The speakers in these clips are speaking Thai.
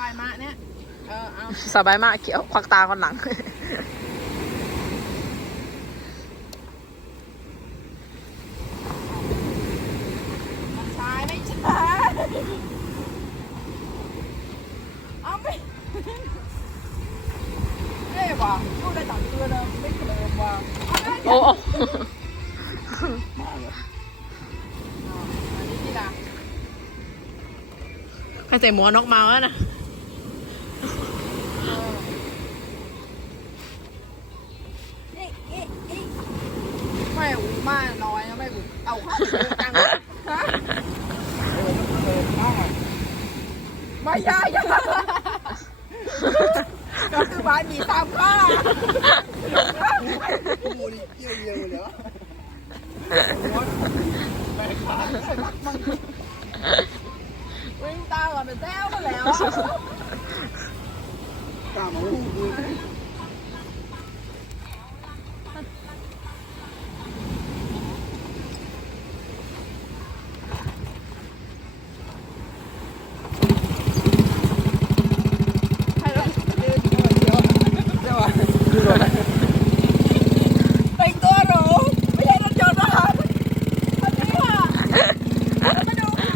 บายมากเนี่ย เออเอาสบายมากเกี่ยวควักตาคนหลังมันชายไม่ใช่เอาไม่เอ๊ะว่ะพูดได้ต่างตัวเลยไม่เคลิมว่ะเอาได้โอ้โอ้อันนี้ที่ละใครใส่หมวกนกมาแล้วนะ ม่หูมาน้อยนะไม่หูเอาเข้าไปเลยจังฮะไม่ใช่ยังก็คือบ้านมีตามข้ามูนี่เยี่ยวเยี่ยวเลยเหรอวิ่งตามก่อนเป็นแต้วมาแล้วกล้ามาหูกู ให้เราเดินเดี๋ยวเดี๋ยวแต่งตัวหรูไม่ใช่รถยนต์นะคะอันนี้ค่ะมาดูค่ะ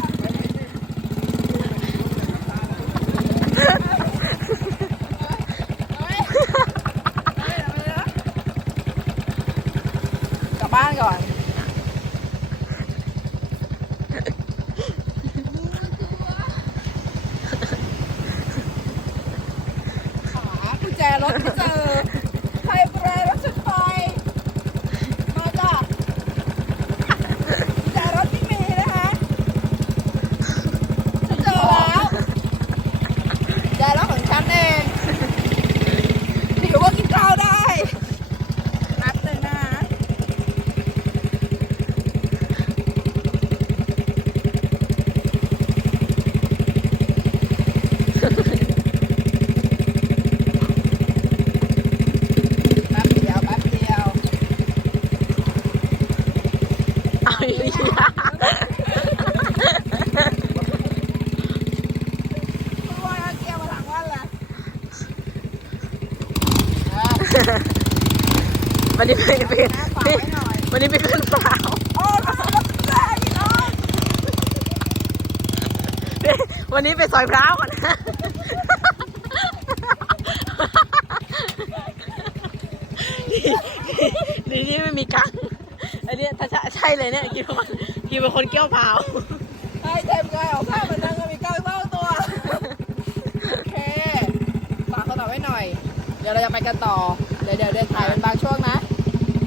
กลับบ้านก่อนหากุญแจรถไม่เจอ ใครแปรรถฉันไปมาจ้ะกุญแจรถไม่มีนะคะฉันเจอแล้วกุญแจรถของฉันเองถือว่ากินข้าวได้นับหนึ่งนะคะ แป๊บเดียวแป๊บเดียว เอาอีกที คุณว่าเกี่ยวมาหลังว่าอะไร วันนี้เป็นเป็นวันนี้เป็นขึ้นสาวโอ้รถรถแรงอีกแล้ววันนี้ไปซอยพร้าวก่อนนะดีที่ไม่มีกังอันนี้ถ้าใช่เลยเนี่ยกินเป็นคนกินเป็นคนเกี้ยวเผาไอ้เต็มไงออกข้างมันนั่งก็มีเก้าเบ้าตัว โอเค ฝากเขาหน่อยไว้หน่อย เดี๋ยวเราจะไปกันต่อ เดี๋ยวเดี๋ยวเดินถ่ายเป็นบางช่วงนะ